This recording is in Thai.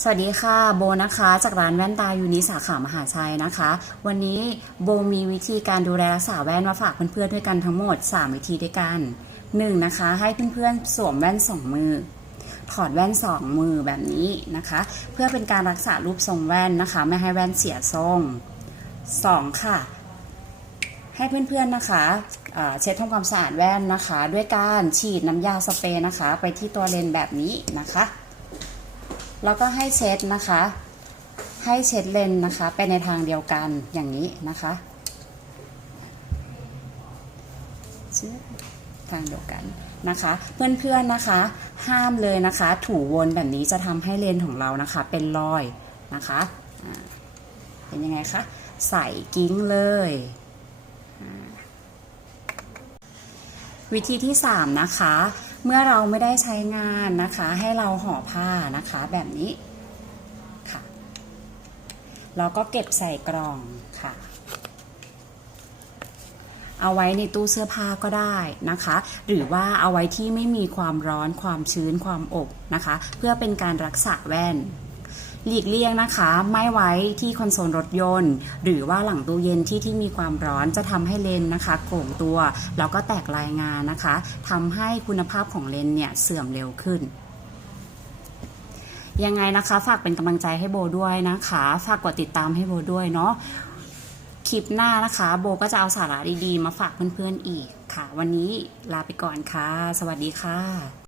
สวัสดีค่ะโบนะคะ จากร้านแว่นตายูนิสาขามหาชัยนะคะ วันนี้โบมีวิธีการดูแลรักษาแว่นมาฝากเพื่อนๆด้วยกันทั้งหมด 3 วิธีด้วยกัน 1. นะคะ ให้เพื่อนๆสวมแว่น 2 มือ ถอดแว่น 2 มือแบบนี้นะคะ เพื่อเป็นการรักษารูปทรงแว่นนะคะ ไม่ให้แว่นเสียทรง 2. ค่ะ ให้เพื่อนๆนะคะเอ่อเช็ดทำความสะอาดแว่นนะคะ ด้วยการฉีดน้ำยาสเปรย์นะคะ ไปที่ตัวเลนส์แบบนี้นะคะ แล้วก็ให้เช็ดนะคะ ให้เช็ดเลนนะคะ ไปในทางเดียวกันอย่างนี้นะคะชื่อทางเดียวกันนะคะ เพื่อนๆนะคะ ห้ามเลยนะคะ ถูวนแบบนี้จะทำให้เลนของเรานะคะ เป็นรอยนะคะเป็นยังไงคะใส่กิ้งเลยวิธีที่ 3 นะคะ เมื่อเราไม่ได้ใช้งานนะคะ ให้เราห่อผ้านะคะแบบนี้ค่ะแล้วก็เก็บใส่กล่องค่ะ เอาไว้ในตู้เสื้อผ้าก็ได้นะคะ หรือว่าเอาไว้ที่ไม่มีความร้อนความชื้นความอบนะคะ เพื่อเป็นการรักษาแว่น หลีกเลี่ยงนะคะ ไม่ไว้ที่คอนโซลรถยนต์ หรือว่าหลังตู้เย็นที่ที่มีความร้อนจะทำให้เลนนะคะโก่งตัว แล้วก็แตกลายงานนะคะทำให้คุณภาพของเลนเนี่ยเสื่อมเร็วขึ้นยังไงนะคะ ฝากเป็นกำลังใจให้โบด้วยนะคะ ฝากกดติดตามให้โบด้วยเนาะคลิปหน้านะคะ โบก็จะเอาสาระดีๆ มาฝากเพื่อนๆอีกค่ะ วันนี้ลาไปก่อนค่ะ สวัสดีค่ะ